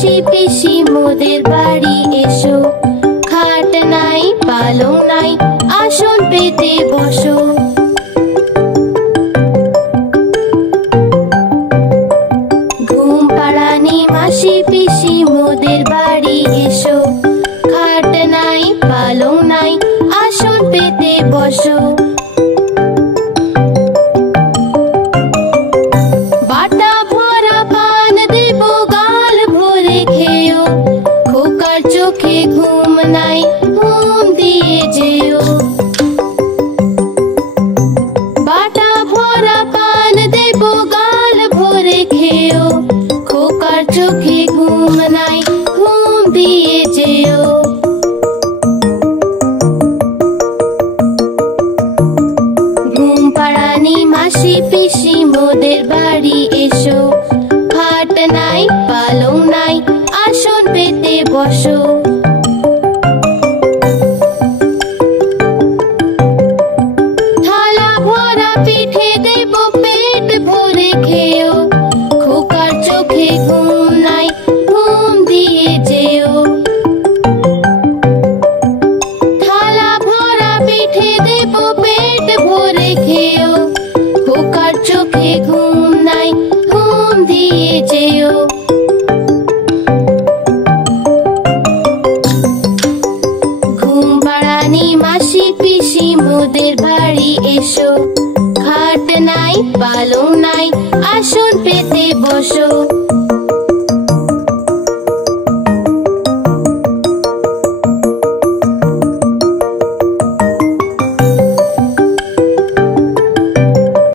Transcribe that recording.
মাসি পিসি মোদের বাড়ি এসো, খাট নাই পালং নাই আসন পেতে বসো। ঘুম পাড়ানি মাসি পিসি মোদের বাড়ি এসো, খাট নাই পালং নাই আসন পেতে বসো। বাটা ভরা পান দেব গাল ভরে খেও, খোকার চোখে ঘুম নাই ঘুম দিয়ে যেও। বাটা ভরা পান দেব গাল ভরে খেও, খোকার চোখে ঘুম নাই ঘুম দিয়ে যেও। ঘুম পাড়ানি মাসি পিসি মোদের বাড়ি এসো, খাট নাই পালং নাই আসন পেতে বসো। থালা ভরা পিঠে দেব পেট ভরে খেও, খোকার চোখে ঘুম নাই ঘুম দিয়ে যেও। থালা ভরা পিঠে দেব পেট ভরে খেও, খোকার চোখে ঘুম নাই ঘুম দিয়ে যেও। ঘুম পাড়ানি মাসি পিসি মোদের বাড়ি এসো, খাট নাই পালং নাই আসন পেতে বসো।